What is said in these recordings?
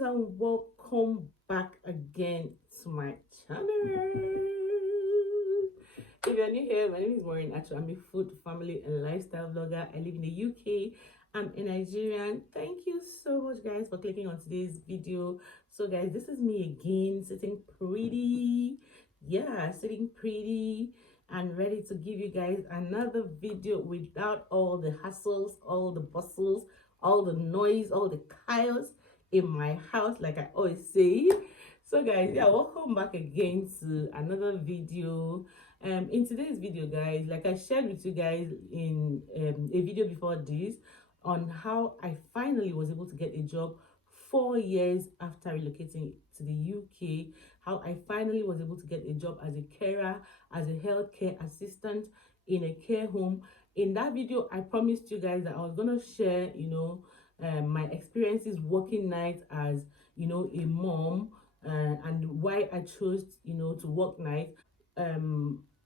and welcome back again to my channel. If you're new here, my name is Maureen. Actually, I'm a food, family, and lifestyle vlogger. I live in the UK. I'm a Nigerian. Thank you so much, guys, for clicking on today's video. So, guys, this is me again, sitting pretty. Yeah, sitting pretty and ready to give you guys another video without all the hassles, all the bustles, all the noise, all the chaos in my house, like I always say. So guys, yeah, welcome back again to another video. In today's video, guys, like I shared with you guys in a video before this, on how I finally was able to get a job 4 years after relocating to the UK, how I finally was able to get a job as a carer, as a healthcare assistant in a care home. In that video, I promised you guys that I was gonna share, my experiences working nights as, a mom, and why I chose, to work nights.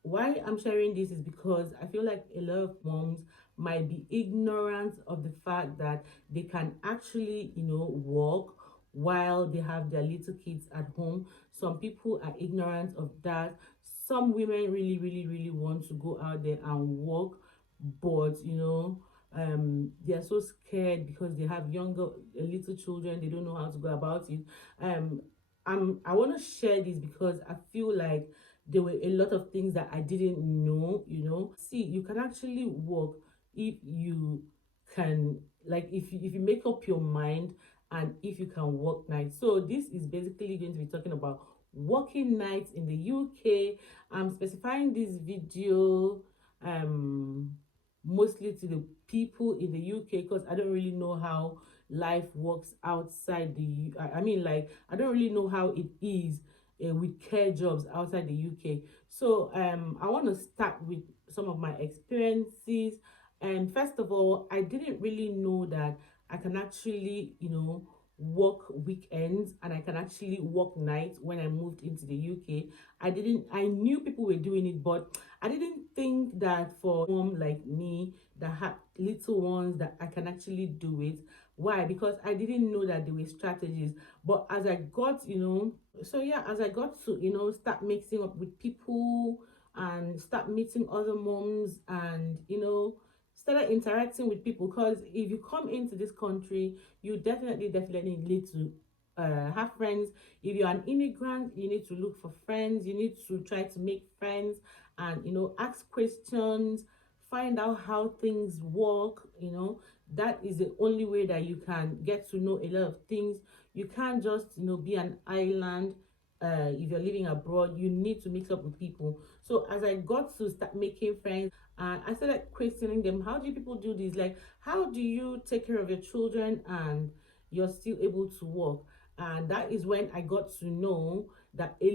Why I'm sharing this is because I feel like a lot of moms might be ignorant of the fact that they can actually, work while they have their little kids at home. Some people are ignorant of that. Some women really, really, really want to go out there and work, but they are so scared because they have younger little children. They don't know how to go about it. um I want to share this because I feel like there were a lot of things that I didn't know. See, you can actually work if you can, like, if you make up your mind, and if you can work nights. So this is basically going to be talking about working nights in the UK. I'm specifying this video mostly to the people in the UK, because I don't really know how life works outside the I mean, like, I don't really know how it is with care jobs outside the UK. So I want to start with some of my experiences. And first of all, I didn't really know that I can actually, work weekends, and I can actually work nights when I moved into the UK. I knew people were doing it, but I didn't think that for a mom like me that had little ones, that I can actually do it. Why? Because I didn't know that there were strategies. But as I got, so yeah, as I got to, start mixing up with people and start meeting other moms, and started interacting with people. Because if you come into this country, you definitely need to have friends. If you're an immigrant, you need to look for friends. You need to try to make friends, and ask questions, find out how things work. That is the only way that you can get to know a lot of things. You can't just be an island. If you're living abroad, you need to mix up with people. So as I got to start making friends, and I started questioning them, how do people do this? Like, how do you take care of your children and you're still able to work? And that is when I got to know that a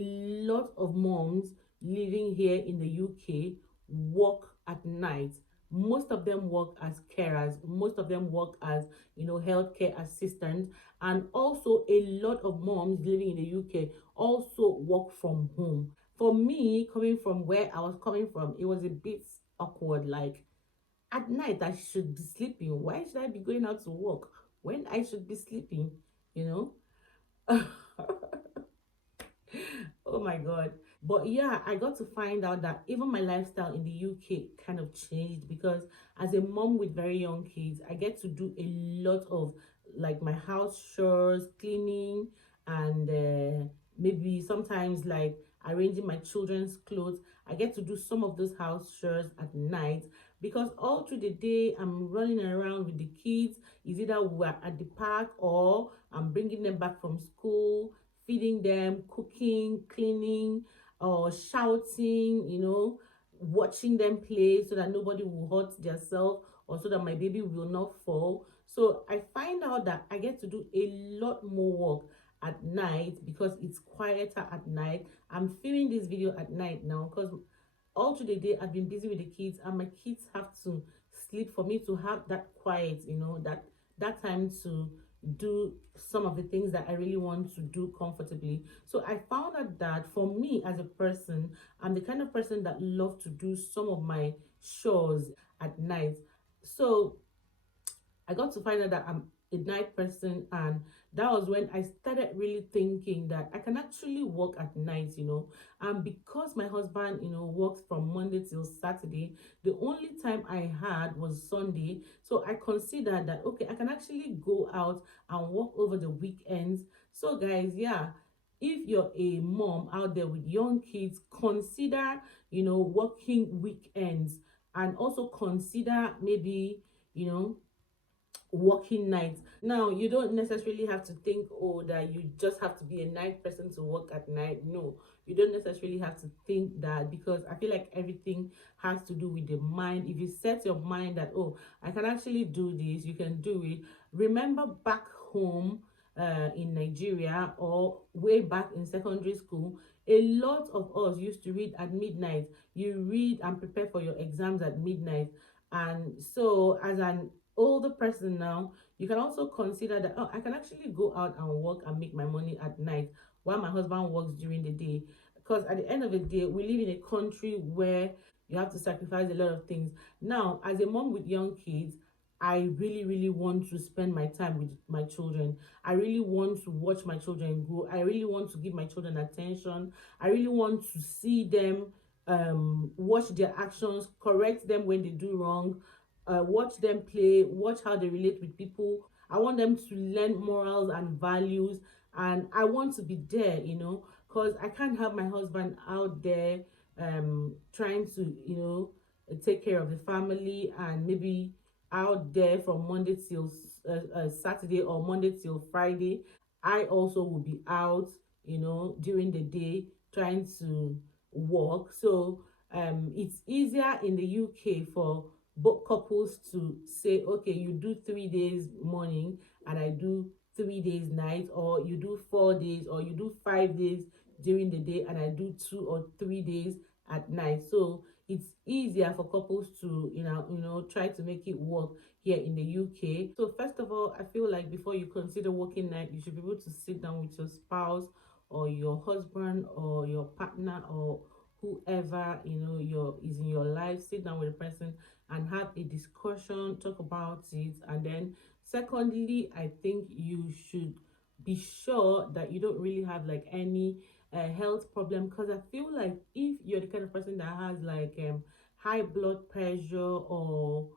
lot of moms living here in the UK work at night. Most of them work as carers, most of them work as healthcare assistants, and also a lot of moms living in the UK also work from home. For me, coming from where I was coming from, it was a bit awkward. Like, at night I should be sleeping. Why should I be going out to work when I should be sleeping? You know? Oh my god. But yeah, I got to find out that even my lifestyle in the UK kind of changed, because as a mom with very young kids, I get to do a lot of, like, my house chores, cleaning, and maybe sometimes, like, arranging my children's clothes. I get to do some of those house chores at night, because all through the day I'm running around with the kids. Is either we're at the park, or I'm bringing them back from school, feeding them, cooking, cleaning, or shouting, watching them play so that nobody will hurt themselves, or so that my baby will not fall. So I find out that I get to do a lot more work at night, because it's quieter at night. I'm filming this video at night now, because all through the day I've been busy with the kids, and my kids have to sleep for me to have that quiet, that time to do some of the things that I really want to do comfortably. So I found out that for me as a person, I'm the kind of person that love to do some of my chores at night. So I got to find out that I'm a night person, and that was when I started really thinking that I can actually work at night, and because my husband, works from Monday till Saturday, the only time I had was Sunday. So I considered that okay, I can actually go out and work over the weekends. So guys, yeah, if you're a mom out there with young kids, consider, working weekends, and also consider maybe, you know working nights. Now, you don't necessarily have to think, oh, that you just have to be a night person to work at night. No, you don't necessarily have to think that, because I feel like everything has to do with the mind. If you set your mind that, oh, I can actually do this, you can do it. Remember back home, in Nigeria, or way back in secondary school, a lot of us used to read at midnight. You read and prepare for your exams at midnight. And so, as an older person now, you can also consider that, oh, I can actually go out and work and make my money at night while my husband works during the day. Because at the end of the day, we live in a country where you have to sacrifice a lot of things. Now, as a mom with young kids, I really, really want to spend my time with my children. I really want to watch my children grow. I really want to give my children attention. I really want to see them, watch their actions, correct them when they do wrong, watch them play, watch how they relate with people. I want them to learn morals and values, and I want to be there, because I can't have my husband out there, trying to, take care of the family, and maybe out there from Monday till Saturday, or Monday till Friday. I also will be out, during the day, trying to work. So it's easier in the UK for both couples to say, okay, you do 3 days morning and I do 3 days night, or you do 4 days, or you do 5 days during the day and I do 2 or 3 days at night. So it's easier for couples to, try to make it work here in the UK. So first of all, I feel like before you consider working night, you should be able to sit down with your spouse, or your husband, or your partner, or whoever, your is in your life. Sit down with the person and have a discussion, talk about it. And then secondly, I think you should be sure that you don't really have like any health problem, because I feel like if you're the kind of person that has like high blood pressure, or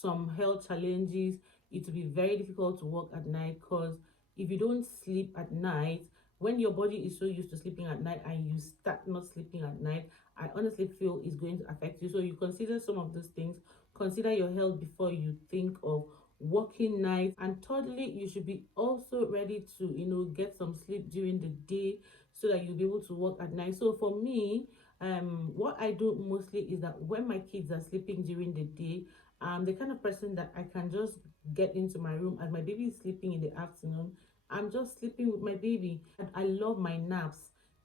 some health challenges, it will be very difficult to work at night. Because if you don't sleep at night, when your body is so used to sleeping at night and you start not sleeping at night, I honestly feel it's going to affect you. So you consider some of those things. Consider your health before you think of working nights. And thirdly, you should be also ready to, get some sleep during the day, so that you'll be able to work at night. So for me, what I do mostly is that when my kids are sleeping during the day, I'm the kind of person that I can just get into my room as my baby is sleeping in the afternoon. I'm just sleeping with my baby. And I love my naps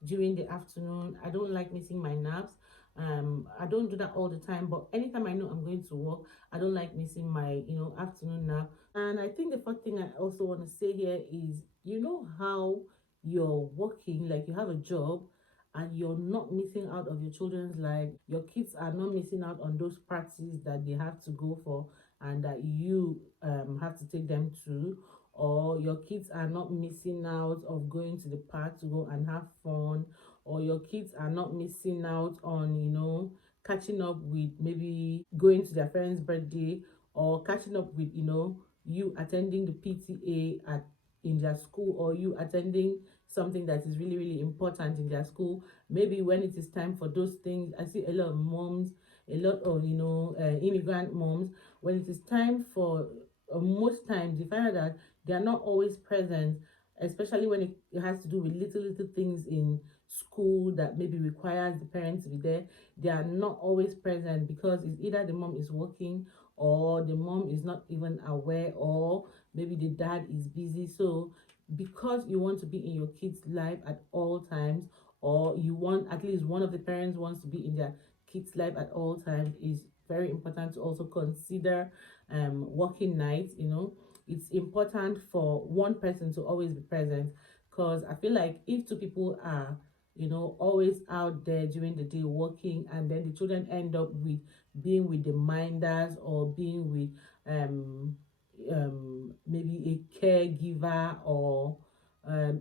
during the afternoon. I don't like missing my naps. I don't do that all the time, but anytime I know I'm going to work, I don't like missing my, afternoon nap. And I think the first thing I also want to say here is, how you're working, like you have a job, and you're not missing out of your children's life. Your kids are not missing out on those parties that they have to go for, and that you have to take them to. Or your kids are not missing out of going to the park to go and have fun. Or your kids are not missing out on, catching up with, maybe going to their friend's birthday, or catching up with, you attending the PTA at in their school, or you attending something that is really, really important in their school. Maybe when it is time for those things, I see a lot of moms, a lot of, immigrant moms, when it is time for, most times you find out that they are not always present, especially when it has to do with little things in school that maybe requires the parents to be there. They are not always present, because it's either the mom is working, or the mom is not even aware, or maybe the dad is busy. So because you want to be in your kids life at all times, or you want, at least one of the parents wants to be in their kids life at all times, is very important to also consider working nights. It's important for one person to always be present, because I feel like if two people are, always out there during the day working, and then the children end up with being with the minders, or being with maybe a caregiver, or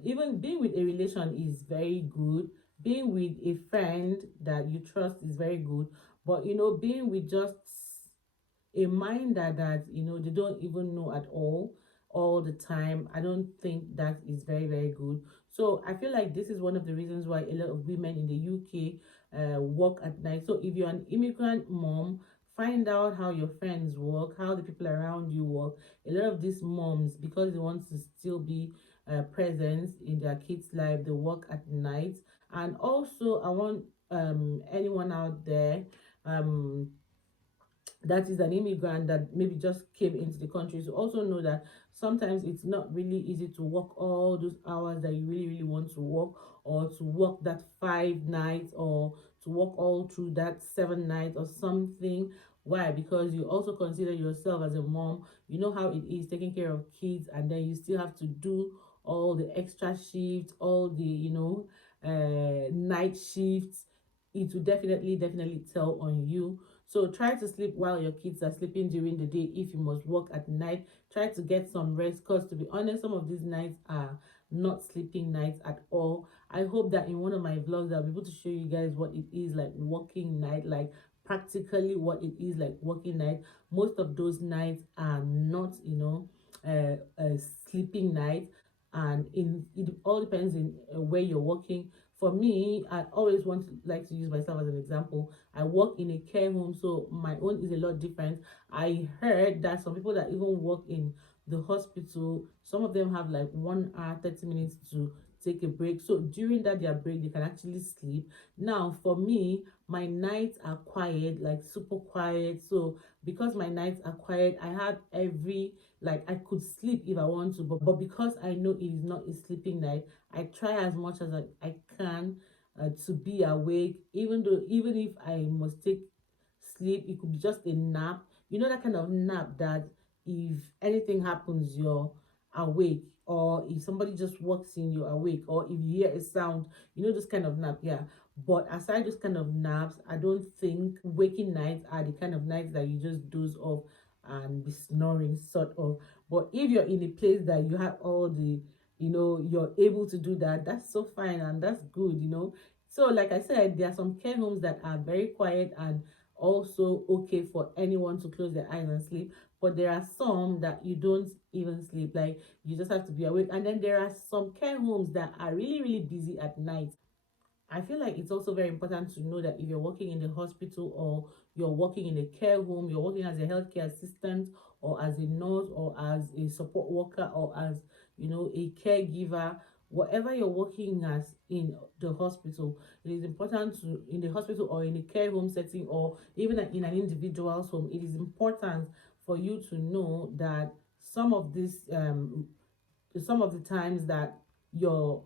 even being with a relation is very good. Being with a friend that you trust is very good. But being with just a minder that they don't even know at all the time, I don't think that is very, very good. So I feel like this is one of the reasons why a lot of women in the UK work at night. So if you're an immigrant mom, find out how your friends work, how the people around you work. A lot of these moms, because they want to still be present in their kids life, they work at night. And also I want anyone out there that is an immigrant that maybe just came into the country, to also know that sometimes it's not really easy to work all those hours that you really, really want to work, or to work that 5 nights, or to work all through that 7 nights or something. Why? Because you also consider yourself as a mom. You know how it is taking care of kids, and then you still have to do all the extra shifts, all the night shifts. It will definitely tell on you. So try to sleep while your kids are sleeping during the day. If you must work at night, try to get some rest, because to be honest, some of these nights are not sleeping nights at all. I hope that in one of my vlogs I'll be able to show you guys what it is like working night, like practically what it is like working night. Most of those nights are not sleeping nights, and it all depends in where you're working. For me, I always like to use myself as an example. I work in a care home, so my own is a lot different. I heard that some people that even work in the hospital, some of them have like 1 hour 30 minutes to take a break. So during that their break, they can actually sleep. Now for me, my nights are quiet, like super quiet. So because my nights are quiet, I have every, like, I could sleep if I want to, but because I know it is not a sleeping night, I try as much as I can to be awake, even if I must take sleep. It could be just a nap, that kind of nap that if anything happens, you're awake, or if somebody just walks in, you're awake, or if you hear a sound, this kind of nap. Yeah. But aside those kind of naps, I don't think waking nights are the kind of nights that you just doze off and be snoring, sort of. But if you're in a place that you have all the, you're able to do that, that's so fine and that's good. So like I said, there are some care homes that are very quiet and also okay for anyone to close their eyes and sleep. But there are some that you don't even sleep, like you just have to be awake. And then there are some care homes that are really, really busy at night. I feel like it's also very important to know that if you're working in the hospital, or you're working in a care home, you're working as a healthcare assistant, or as a nurse, or as a support worker, or as a caregiver, whatever you're working as in the hospital, it is important to, in the hospital or in a care home setting, or even in an individual's home, it is important for you to know that some of the times that you're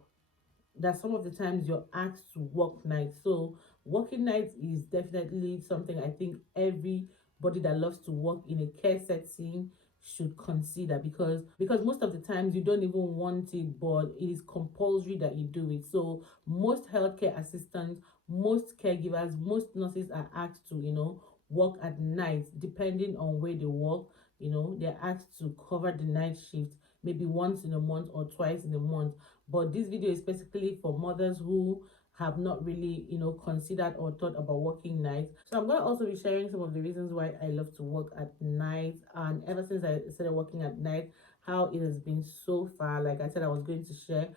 some of the times you're asked to work nights. So working nights is definitely something I think everybody that loves to work in a care setting should consider, because most of the times you don't even want it, but it is compulsory that you do it. So most healthcare assistants, most caregivers, most nurses are asked to work at night. Depending on where they work, they're asked to cover the night shift, maybe once in a month or twice in a month. But this video is specifically for mothers who have not really considered or thought about working nights. So I'm going to also be sharing some of the reasons why I love to work at night, and ever since I started working at night, how it has been so far. Like I said, I was going to share.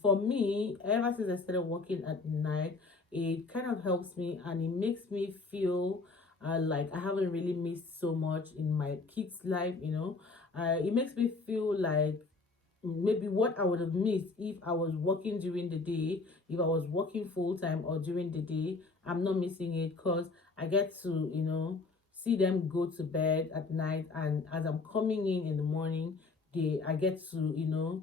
For me, ever since I started working at night, it kind of helps me, and it makes me feel like I haven't really missed so much in my kids' life. It makes me feel like maybe what I would have missed if I was working during the day, if I was working full time or during the day, I'm not missing it, because I get to, see them go to bed at night, and as I'm coming in the morning, I get to,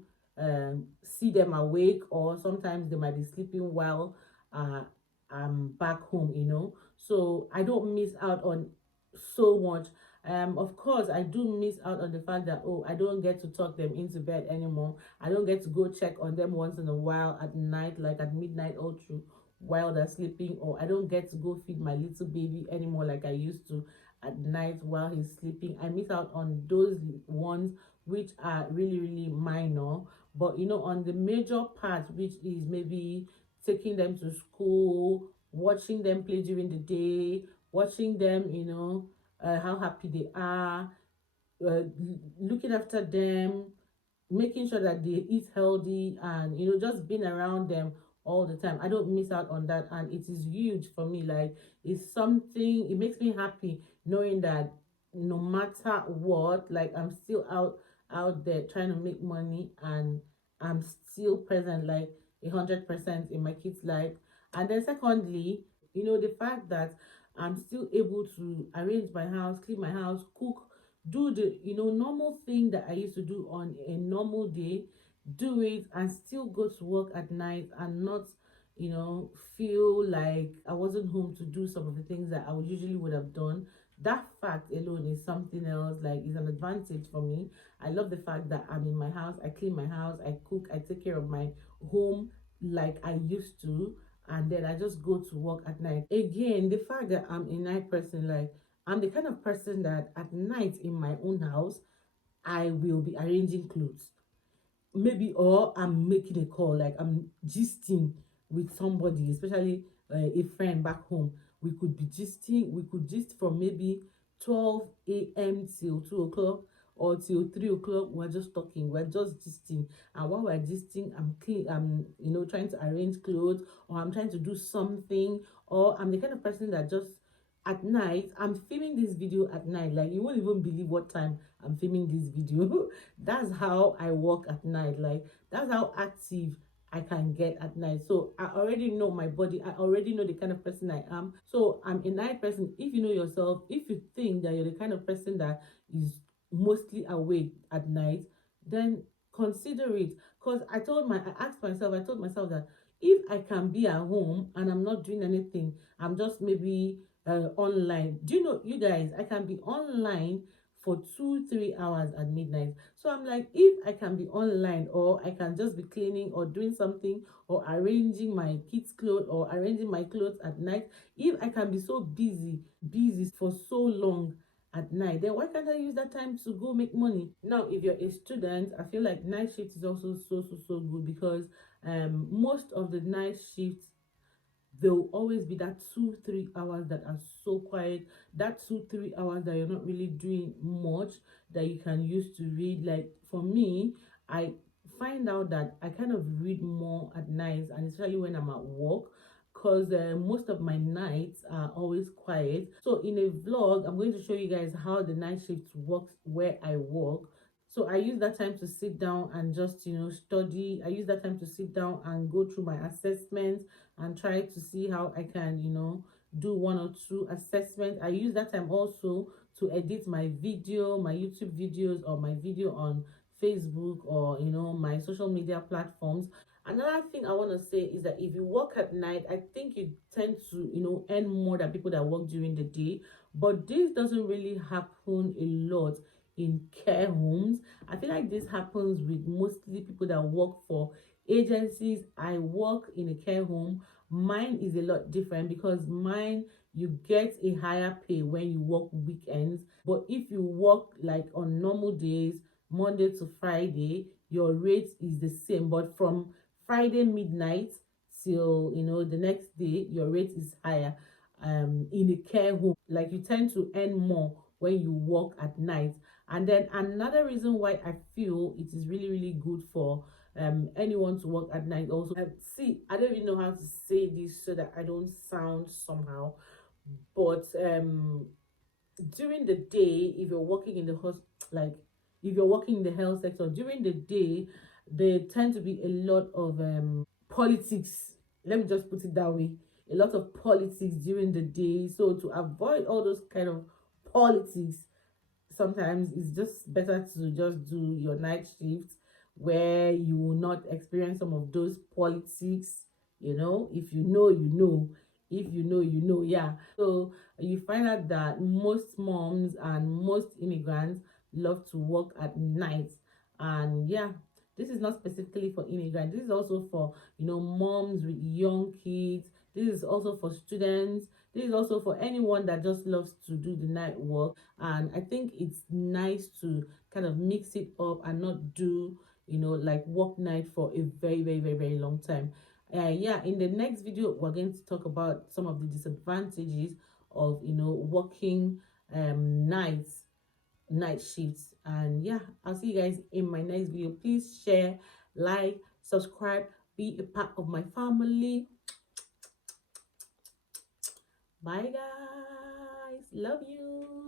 see them awake, or sometimes they might be sleeping while uh, I'm back home. So I don't miss out on so much. Of course I do miss out on the fact that, oh, I don't get to tuck them into bed anymore. I don't get to go check on them once in a while at night, like at midnight or through while they're sleeping, or I don't get to go feed my little baby anymore like I used to. at night while he's sleeping. I miss out on those ones which are really, really minor. But on the major part, which is maybe taking them to school, watching them play during the day, watching them, how happy they are, looking after them, making sure that they eat healthy, and just being around them all the time. I don't miss out on that, and it is huge for me. Like, it's something, it makes me happy knowing that no matter what, like, I'm still out there trying to make money, and I'm still present, like, 100% in my kids' life. And then secondly, the fact that I'm still able to arrange my house, clean my house, cook, do the normal thing that I used to do on a normal day, do it and still go to work at night, and not feel like I wasn't home to do some of the things that I would usually would have done. That fact alone is something else, like, is an advantage for me. I love the fact that I'm in my house, I clean my house, I cook, I take care of my home like I used to, and then I just go to work at night. Again, the fact that I'm a night person, like, I'm the kind of person that at night in my own house, I will be arranging clothes. Maybe, or I'm making a call, like I'm gisting with somebody, especially a friend back home. We could be gisting, we could gist from maybe 12 a.m. till 2 o'clock, or till 3 o'clock. We're just talking, we're just gisting. And while we're gisting, I'm trying to arrange clothes, or I'm trying to do something. Or I'm the kind of person that just, at night, I'm filming this video at night. Like, you won't even believe what time I'm filming this video. That's how I work at night. Like, that's how active I can get at night. So I already know my body, I already know the kind of person I am. So I'm a night person. If you know yourself, if you think that you're the kind of person that is mostly awake at night, then consider it. Because I told myself that if I can be at home and I'm not doing anything, I'm just maybe online. Do you know, you guys, I can be online for 2 3 hours at midnight. So I'm like, if I can be online, or I can just be cleaning or doing something, or arranging my kids clothes, or arranging my clothes at night, if I can be so busy for so long at night, then why can't I use that time to go make money? Now, if you're a student, I feel like night shift is also so good, because most of the night shifts, there will always be that 2 3 hours that are so quiet, that 2 3 hours that you're not really doing much, that you can use to read. Like, for me, I find out that I kind of read more at night, and especially when I'm at work, because most of my nights are always quiet. So in a vlog, I'm going to show you guys how the night shift works where I work. So I use that time to sit down and just study. I use that time to sit down and go through my assessments, and try to see how I can do one or two assessments. I use that time also to edit my video, my YouTube videos, or my video on Facebook, or my social media platforms. Another thing I want to say is that if you work at night, I think you tend to earn more than people that work during the day. But this doesn't really happen a lot in care homes. I feel like this happens with mostly people that work for agencies. I work in a care home. Mine is a lot different, because mine, you get a higher pay when you work weekends. But if you work like on normal days, Monday to Friday, your rate is the same. But from Friday midnight till the next day, your rate is higher. In a care home, like, you tend to earn more when you work at night. And then another reason why I feel it is really good for anyone to work at night also, see, I don't even know how to say this so that I don't sound somehow, but during the day, if you're working in the like, if you're working in the health sector during the day, there tend to be a lot of politics. Let me just put it that way. A lot of politics during the day. So to avoid all those kind of politics, sometimes it's just better to just do your night shift, where you will not experience some of those politics. If you know, you know. If you know, you know. Yeah. So you find out that most moms and most immigrants love to work at night. And yeah, this is not specifically for immigrants. This is also for moms with young kids. This is also for students. This is also for anyone that just loves to do the night work, and I think it's nice to kind of mix it up and not do, like work night for a very, very, very, very long time. Yeah, in the next video we're going to talk about some of the disadvantages of working night shifts. And yeah, I'll see you guys in my next video. Please share, like, subscribe, be a part of my family. Bye guys, love you.